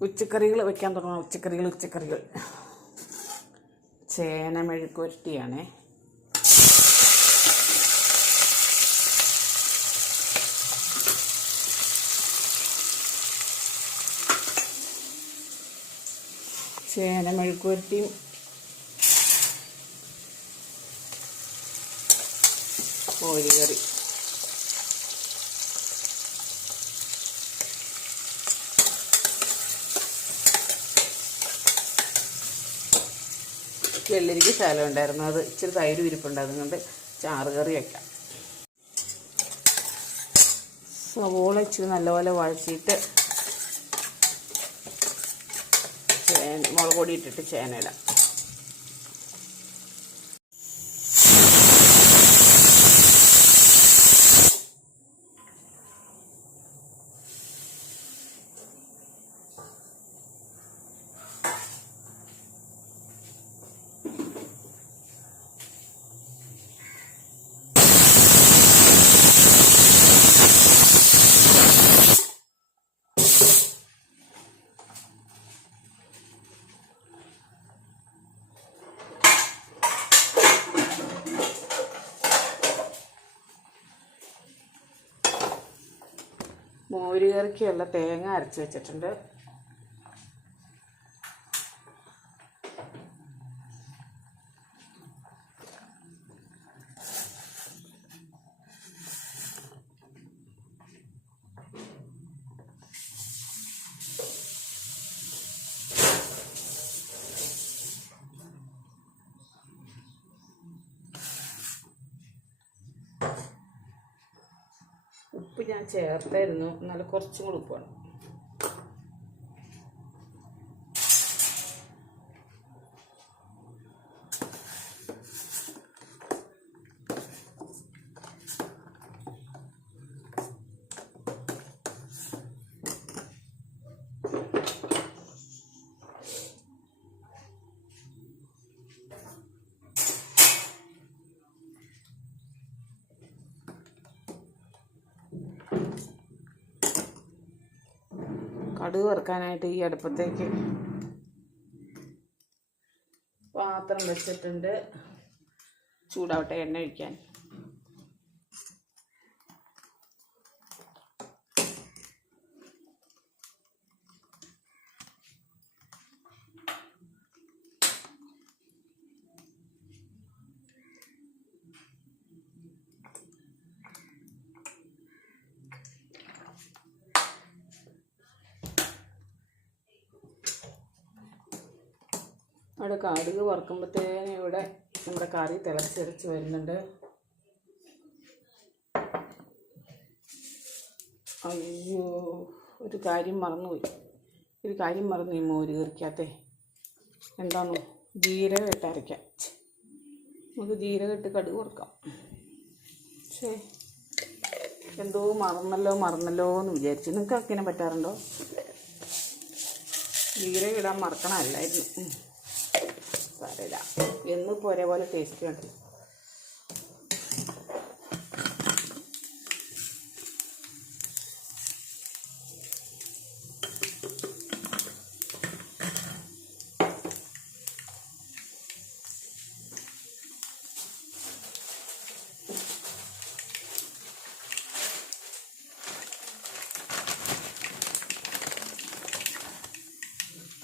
ഉച്ചക്കറികൾ വെക്കാൻ തുടങ്ങണം ഉച്ചക്കറികൾ ഉച്ചക്കറികൾ. ചേന മെഴുക്കുരട്ടിയാണേ ചേന മെഴുക്കുരട്ടിയും മോരുകറി വെള്ളരിക്ക് ശാലം ഉണ്ടായിരുന്നു. അത് ഇച്ചിരി തൈര് ഇരിപ്പുണ്ട്. അതുകൊണ്ട് ചാറ് കറി വെക്കാം. സവോള ഇച്ചിരി നല്ലപോലെ വഴച്ചിട്ട് ചേന മുളക് പൊടി ഇട്ടിട്ട് ചേന ഇടാം മോര് കറിക്കുള്ള തേങ്ങ അരച്ച് വെച്ചിട്ടുണ്ട് ഉപ്പ് ഞാൻ ചേർത്തായിരുന്നു. എന്നാലും കുറച്ചും കൂടി ഉപ്പ് വേണം കടുക് വറുക്കാനായിട്ട് ഈ അടുപ്പത്തേക്ക് പാത്രം വെച്ചിട്ടുണ്ട്. ചൂടാവട്ടെ എണ്ണ ഒഴിക്കാൻ. അവിടെ കടുക് വറുക്കുമ്പോഴത്തേനും ഇവിടെ നമ്മുടെ കറി തിളച്ചരച്ച് വരുന്നുണ്ട്. അയ്യോ ഒരു കാര്യം മറന്നുപോയി. ഒരു കാര്യം മറന്നു ഈ മോര് കറിക്കാത്തേ എന്താണ് ജീരകം ഇട്ട് അരയ്ക്കാം. നമുക്ക് ജീരകം ഇട്ട് കടുക് വറുക്കാം. പക്ഷേ എന്തോ മറന്നല്ലോ മറന്നല്ലോ എന്ന് വിചാരിച്ചു. നിങ്ങൾക്ക് അങ്ങനെ പറ്റാറുണ്ടോ? ജീരകം ഇടാൻ മറക്കണമല്ലായിരുന്നു. സാരമില്ല എന്നും ഇപ്പോൾ ഒരേപോലെ ടേസ്റ്റ് ഉണ്ട്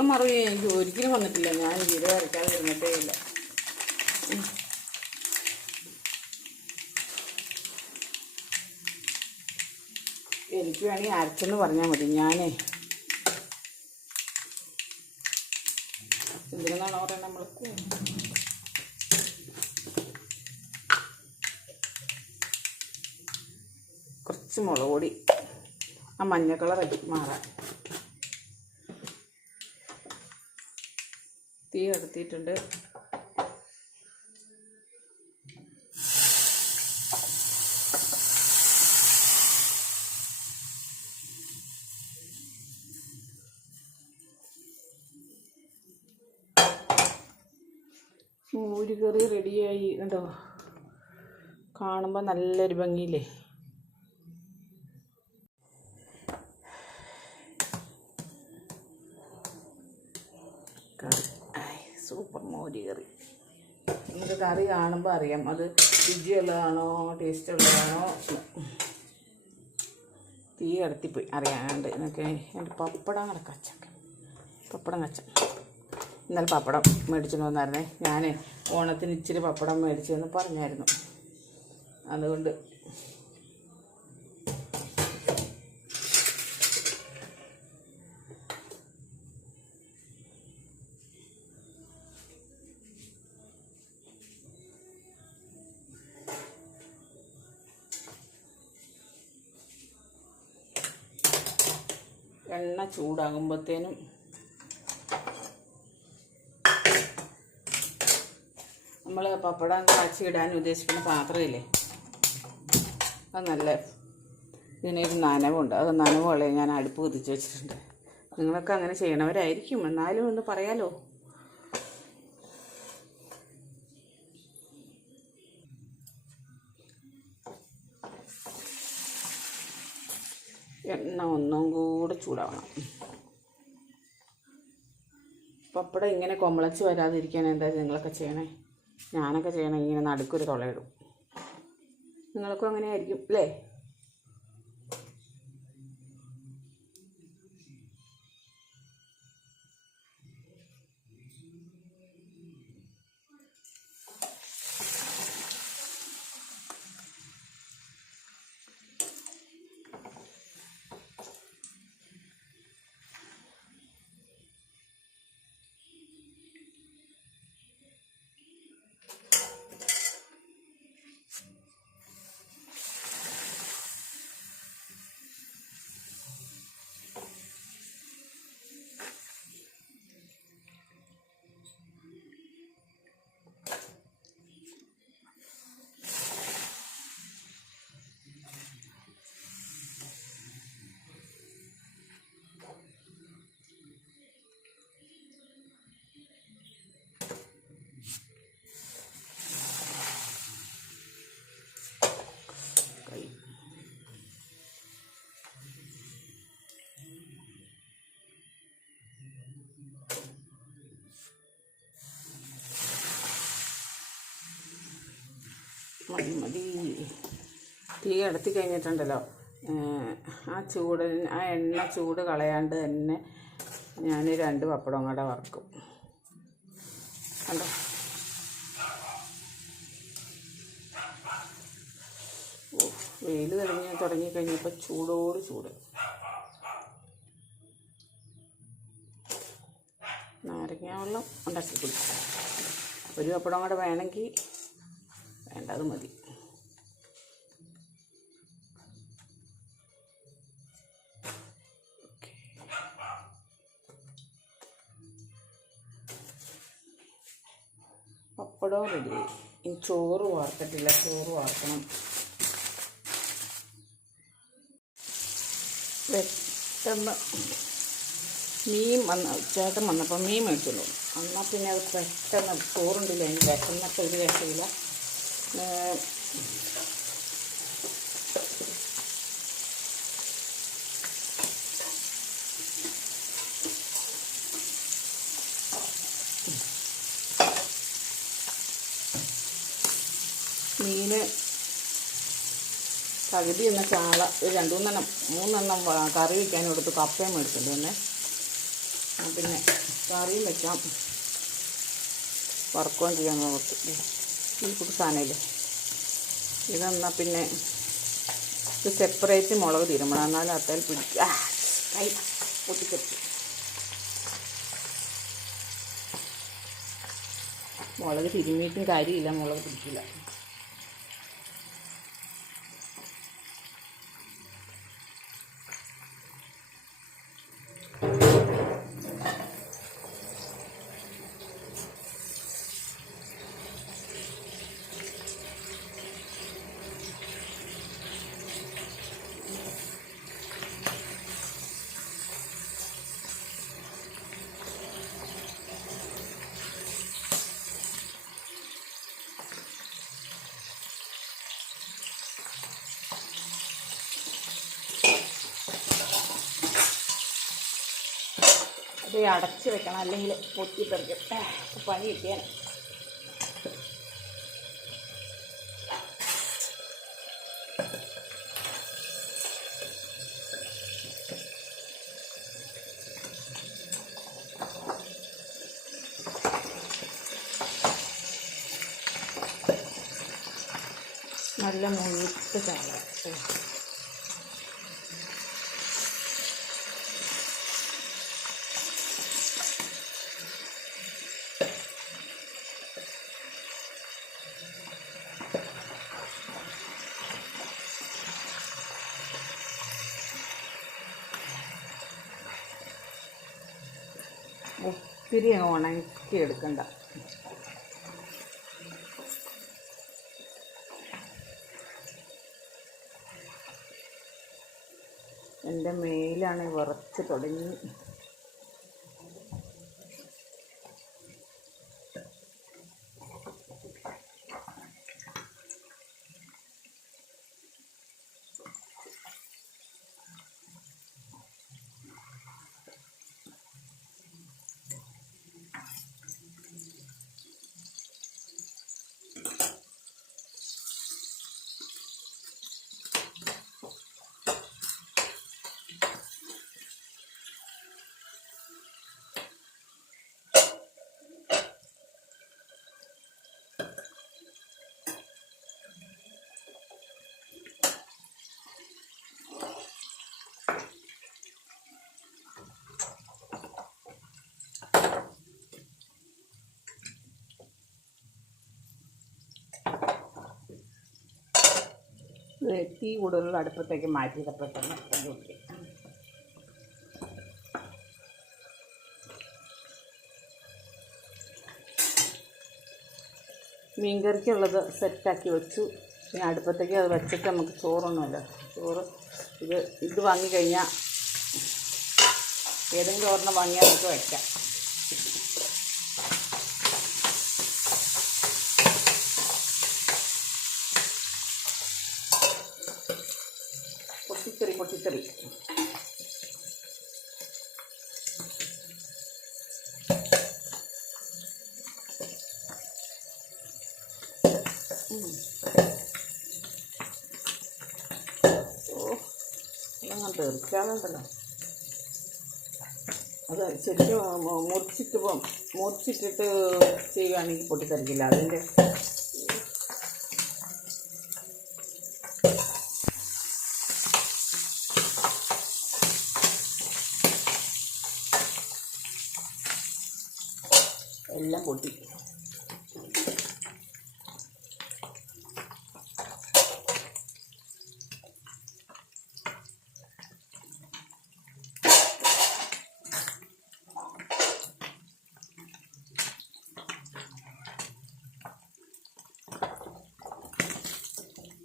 ഇത്ര മറവി എനിക്ക് ഒരിക്കലും വന്നിട്ടില്ല. ഞാൻ ഇത് വരയ്ക്കാതെ ഇരുന്നിട്ടേ ഇല്ല. എനിക്ക് വേണമെങ്കിൽ അരച്ചെന്ന് പറഞ്ഞാൽ മതി. ഞാനേ എന്തിനാണോ പറയുന്നത് നമ്മൾ കുറച്ച് മുളക് പൊടി ആ മഞ്ഞ കളർ മാറാൻ തീ കടത്തിയിട്ടുണ്ട് മോര് കറി റെഡിയായി കേട്ടോ കാണുമ്പോൾ നല്ലൊരു ഭംഗിയില്ലേ കറി ആയ് സൂപ്പർ മോര് കറി നമുക്ക് കറി കാണുമ്പോൾ അറിയാം. അത് രുചിയുള്ളതാണോ ടേസ്റ്റ് ഉള്ളതാണോ? തീ കടത്തിപ്പോയി. അറിയാണ്ട് എന്നൊക്കെ എന്റെ പപ്പടം കച്ചക്ക. പപ്പടം കച്ച. ഇന്നലെ പപ്പടം മേടിച്ചിട്ട് വന്നായിരുന്നേ. ഞാൻ ഓണത്തിന് ഇച്ചിരി പപ്പടം മേടിച്ചെന്ന് പറഞ്ഞായിരുന്നു. അതുകൊണ്ട് എണ്ണ ചൂടാകുമ്പോഴത്തേനും നമ്മൾ പപ്പടം കാച്ചി ഇടാൻ ഉദ്ദേശിക്കുന്ന പാത്രമില്ലേ? അത് നല്ല ഇതിനൊരു നനവുണ്ട്. അത് നനവുള്ള ഞാൻ അടുപ്പ് കുതിച്ച് വെച്ചിട്ടുണ്ട്. നിങ്ങളൊക്കെ അങ്ങനെ ചെയ്യണവരായിരിക്കും. എന്നാലും ഒന്ന് പറയാലോ? എണ്ണ ഒന്നും കൂടെ ചൂടാവണം. പപ്പടം ഇങ്ങനെ കൊമളച്ച് വരാതിരിക്കാൻ എന്താ നിങ്ങളൊക്കെ ചെയ്യണേ? ഞാനൊക്കെ ചെയ്യണേ ഇങ്ങനെ നടുക്കൊരു തുളയിടും നിങ്ങൾക്കും അങ്ങനെ ആയിരിക്കും അല്ലേ? മതി മതി. തീ കടത്തി കഴിഞ്ഞിട്ടുണ്ടല്ലോ. ആ ചൂട് ആ എണ്ണ ചൂട് കളയാണ്ട് തന്നെ ഞാൻ രണ്ട് പപ്പടം കൂടെ വറക്കും. കണ്ടോ? വെയിൽ തെളിഞ്ഞ് തുടങ്ങിക്കഴിഞ്ഞപ്പോൾ ചൂടോട് ചൂട്. നാരങ്ങ വെള്ളം ഉണ്ടാക്കി കുടിക്കാം. ഒരു പപ്പടം കൂടെ വേണമെങ്കിൽ വേണ്ട അത് മതി. പപ്പടവും റെഡി ഇനി ചോറ് വാർത്തിട്ടില്ല. ചോറ് വാർക്കണം. പെട്ടെന്ന് മീൻ വന്ന ചേട്ടൻ വന്നപ്പോൾ മീൻ മേടിച്ചുള്ളൂ എന്നാൽ പിന്നെ അത് പെട്ടെന്ന് ചോറുണ്ടില്ല എനിക്ക് വിശന്നപ്പോൾ ഒരു രക്ഷയില്ല. മീന് പകുതി എന്ന ചാള ഒരു രണ്ടുമൂന്നെണ്ണം മൂന്നെണ്ണം കറി വയ്ക്കാൻ കൊടുത്ത് കപ്പയും മേടിച്ചിട്ടുണ്ട് തന്നെ പിന്നെ കറിയും വെക്കാം. വറക്കുകയും ചെയ്യാൻ ദേ, ഈ സാധനമില്ലേ? ഇതെന്നാൽ പിന്നെ ഇത് സെപ്പറേറ്റ് മുളക് തിരുമണം. എന്നാലും അത്തേൽ പിടിക്കുക കൈ മുളക് തിരുമ്മിയിട്ടും കാര്യമില്ല. മുളക് പിടിക്കില്ല. ഇത് അടച്ച് വെക്കണം അല്ലെങ്കിൽ പൊട്ടിത്തെറിക്കും പണി കിട്ടിയാണ് നല്ല മുഴുത്ത ചാള ഒത്തിരി ഉണക്കി എടുക്കണ്ട എന്റെ മേലാണ് വിറച്ച് തുടങ്ങി. തീ കൂടുതലുള്ള അടുപ്പത്തേക്ക് മാറ്റിയിട്ട് പെട്ടെന്ന് കൊണ്ടുപോയി മീൻകറിക്കുള്ളത് സെറ്റാക്കി വെച്ചു. പിന്നെ അടുപ്പത്തേക്ക് അത് വെച്ചിട്ട് നമുക്ക് ചോറൊന്നുമില്ല. ചോറ് ഇത് ഇത് വാങ്ങിക്കഴിഞ്ഞാൽ ഏതെങ്കിലും ഒരെണ്ണം വാങ്ങിയാൽ നമുക്ക് വയ്ക്കാം ഇതങ്ങനെ തെറിക്കാറുണ്ടല്ലോ അത് ശരിക്കും മുറിച്ചിട്ട് മുറിച്ചിട്ടിട്ട് ചെയ്യുകയാണെങ്കിൽ പൊട്ടിത്തെറിക്കില്ല. അതിന്റെ എല്ലാം പൊട്ടി.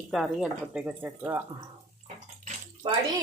ഈ കറി അല്പത്തേക്ക് വെച്ചേക്കുക പടി.